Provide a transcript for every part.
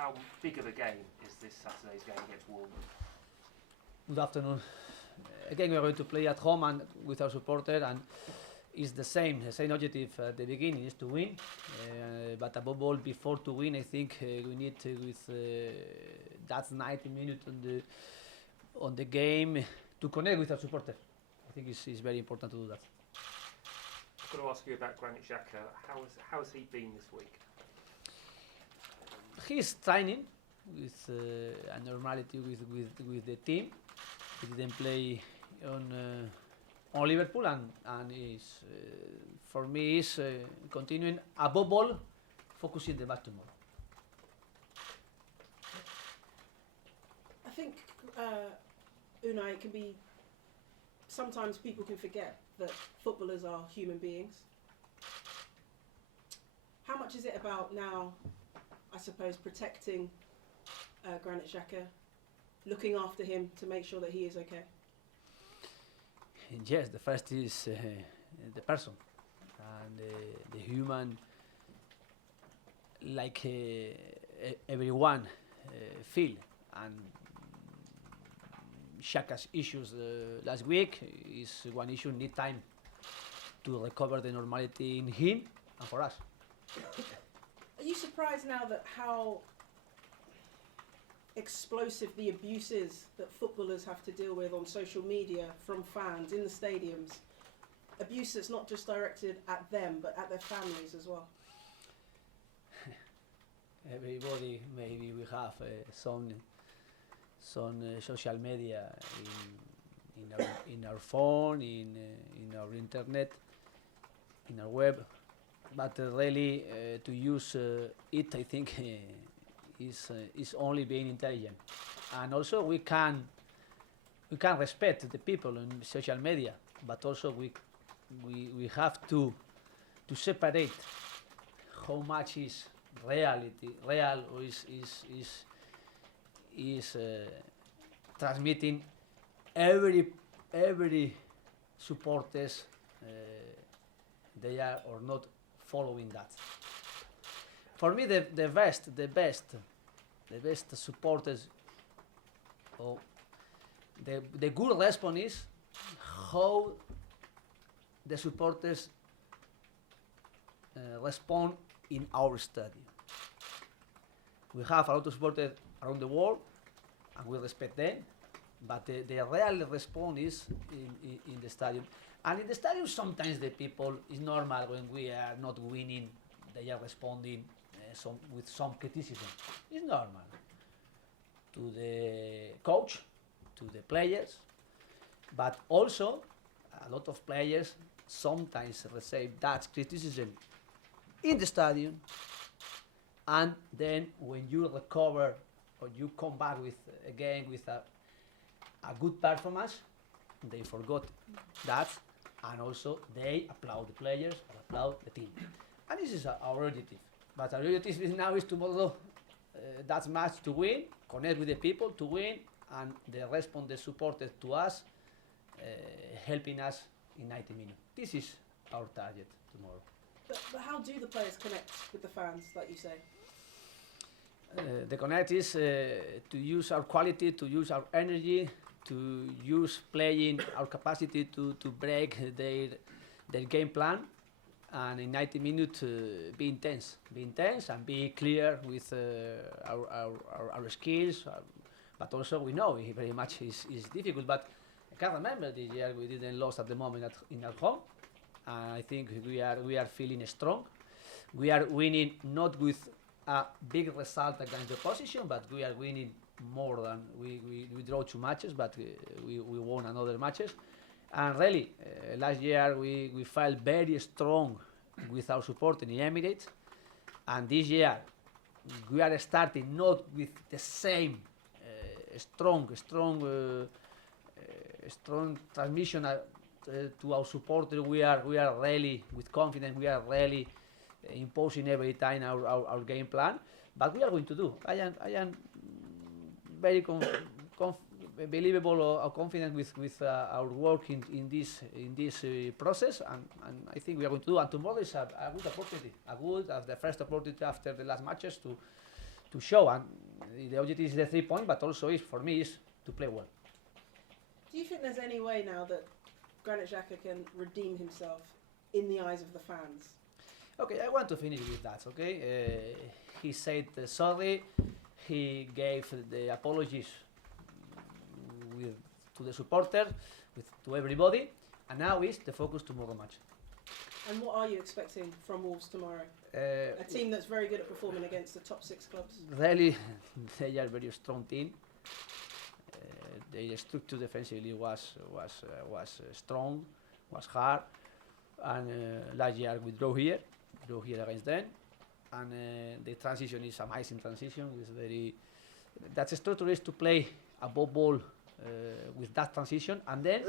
how big of a game is this Saturday's game against Wolves? Good afternoon. Again, we are going to play at home and with our supporter, and it's the same objective at the beginning is to win. But above all, before to win, I think we need to, with that 90 minutes on the game, to connect with our supporter. I think it's very important to do that. I've got to ask you about Ganite Xhaka. How has he been this week? He's training with a normality with the team. He didn't play on Liverpool, and is for me is continuing above all, focusing the match tomorrow. I think Unai, it can be. Sometimes people can forget that footballers are human beings. How much is it about now, I suppose, protecting Ganite Xhaka, looking after him to make sure that he is okay? Yes, the first is the person and the human, like everyone feel. And Xhaka's issues last week is one issue, need time to recover the normality in him and for us. Are you surprised now that how explosive the abuse is that footballers have to deal with on social media from fans in the stadiums? Abuse that's not just directed at them but at their families as well. Everybody, maybe we have some social media in our phone, in our internet, in our web, but really to use it, I think, is only being intelligent. And also we can respect the people on social media, but also we have to separate how much is real or is transmitting every supporters they are or not following that. For me, the best supporters, or the good response is how the supporters respond in our stadium. We have a lot of supporters around the world, and we respect them, but the real response is in the stadium. And in the stadium, sometimes the people, is normal when we are not winning, they are responding with some criticism. It's normal. To the coach, to the players, but also a lot of players sometimes receive that criticism in the stadium, and then when you recover or you come back with a good performance, they forgot that, and also they applaud the players and applaud the team. And this is our objective. But our objective now is tomorrow that match to win, connect with the people to win, and the response, the supporters to us, helping us in 90 minutes. This is our target tomorrow. But how do the players connect with the fans, like you say? The connect is to use our quality, to use our energy, to use playing our capacity to break their game plan, and in 90 minutes be intense and be clear with our skills. But also we know it very much is difficult. But I can remember this year we didn't lose at the moment in our home. I think we are feeling strong. We are winning not with a big result against the opposition, but we are winning more than we draw 2 matches, but we won another matches. And really, last year we felt very strong with our support in the Emirates, and this year we are starting not with the same strong transmission to our supporters. We are really with confidence. We are really imposing every time our game plan. But we are going to do. I am very believable or confident with our work in this process, and I think we are going to do. And tomorrow is a good opportunity, the first opportunity after the last matches to show. And the objective is the 3 points, but also is for me is to play well. Do you think there's any way now that Granit Xhaka can redeem himself in the eyes of the fans? Okay, I want to finish with that. Okay, he said sorry. He gave the apologies to the supporters, to everybody, and now is the focus tomorrow match. And what are you expecting from Wolves tomorrow? A team that's very good at performing against the top 6 clubs. Really, they are a very strong team. Their structure defensively was strong, was hard, and last year we drew here against them, and the transition is amazing transition. It's very that structure is to play above ball with that transition, and then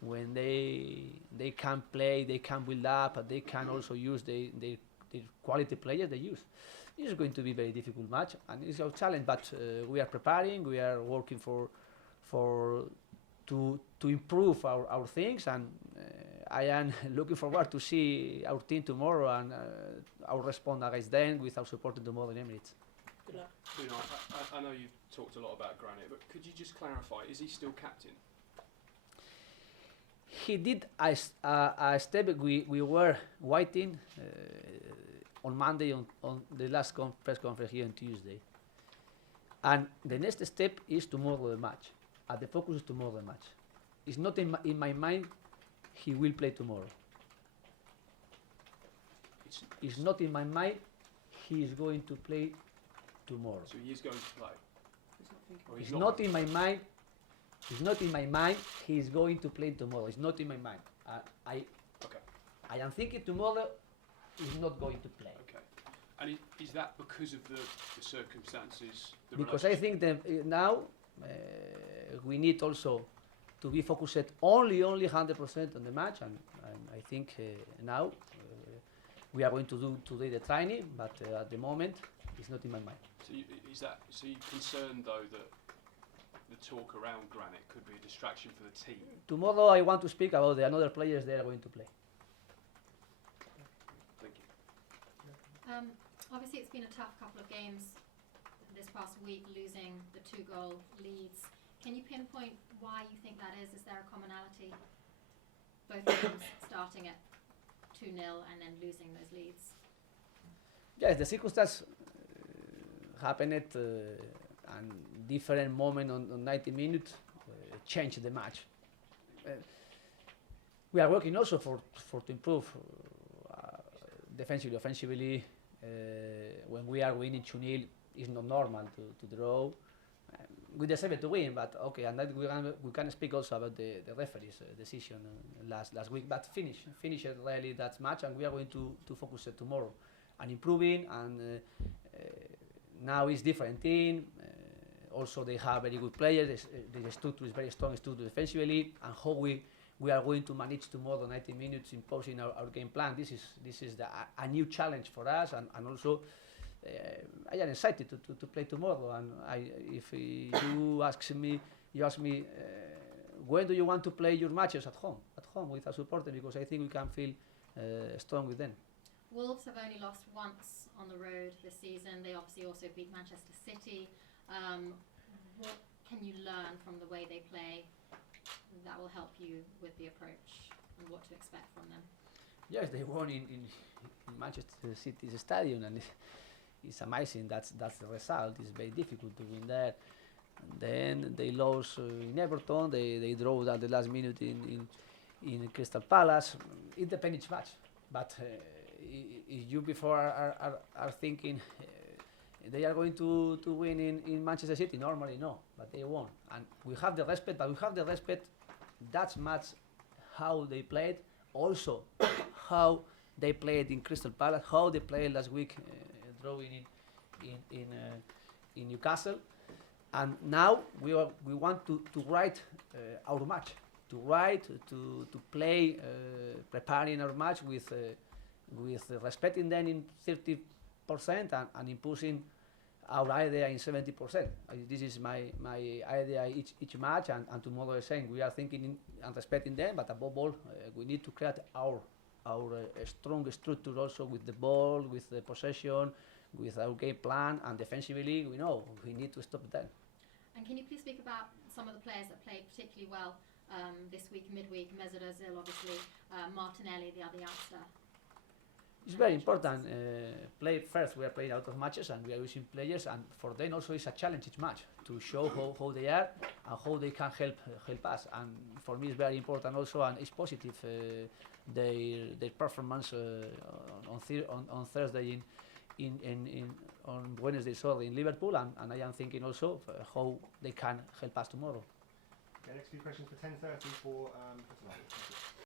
when they can play, they can build up, they can also use the quality players they use. It's going to be a very difficult match, and it's our challenge. But we are preparing, we are working to improve our things, and I am looking forward to see our team tomorrow and our response against them with our support tomorrow in Emirates. Good luck. Unai, I know you've talked a lot about Granit, but could you just clarify, is he still captain? He did a step. We were waiting on Monday on the last press conference here on Tuesday, and the next step is tomorrow the match. The focus is tomorrow the match. It's not in my mind. He will play tomorrow. It's not in my mind. He is going to play tomorrow. So he is going to play. He's not thinking. It's not in my mind. It's not in my mind. He is going to play tomorrow. It's not in my mind. I am thinking tomorrow he's not going to play. Okay. And is that because of the circumstances? Because I think that now we need also to be focused only 100% on the match, and I think now we are going to do today the training, but at the moment it's not in my mind. So you concerned though that the talk around Granit could be a distraction for the team? Tomorrow I want to speak about the another players they are going to play. Thank you. Obviously it's been a tough couple of games this past week, losing the 2-goal leads. Can you pinpoint why you think that is? Is there a commonality? Both teams starting at 2-0 and then losing those leads? Yes, the circumstance happened at different moment on 90 minutes, changed the match. We are working also for to improve defensively, offensively. When we are winning 2-0, it's not normal to draw. We deserve to win, but okay, and that we can speak also about the referee's decision last week. But finish really that match, and we are going to focus tomorrow and improving. And now it's different team. Also, they have very good players. The structure is very strong, structure defensively, and how we are going to manage tomorrow 90 minutes imposing our game plan. This is a new challenge for us, and also. I am excited to play tomorrow, and if you ask me, when do you want to play your matches at home with a supporter, because I think we can feel strong with them. Wolves have only lost once on the road this season. They obviously also beat Manchester City. What can you learn from the way they play that will help you with the approach and what to expect from them? Yes, they won in Manchester City's stadium, and it's amazing. That's the result. It's very difficult to win there. And then they lost in Everton. They drew at the last minute in Crystal Palace. It depends each match. But if you before are thinking they are going to win in Manchester City, normally no, but they won. And we have the respect. But we have the respect. That's much how they played. Also, how they played in Crystal Palace. How they played last week. Drawing in Newcastle, and now we want to write our match, to play, preparing our match with respecting them in 30% and imposing our idea in 70%. This is my idea each match, and tomorrow the same. We are thinking and respecting them, but above all, we need to create our strong structure also with the ball, with the possession, with our game plan, and defensively we know we need to stop them. And can you please speak about some of the players that played particularly well this week, midweek? Mesut Ozil, obviously, Martinelli, the other youngster. It's very important. Play first. We are playing out of matches and we are using players, and for them also it's a challenge each match to show how they are and how they can help us. And for me it's very important also, and it's positive their performance on Thursday on Wednesday, sorry, in Liverpool, and I am thinking also how they can help us tomorrow. Okay, next few questions for 10:30 for tonight.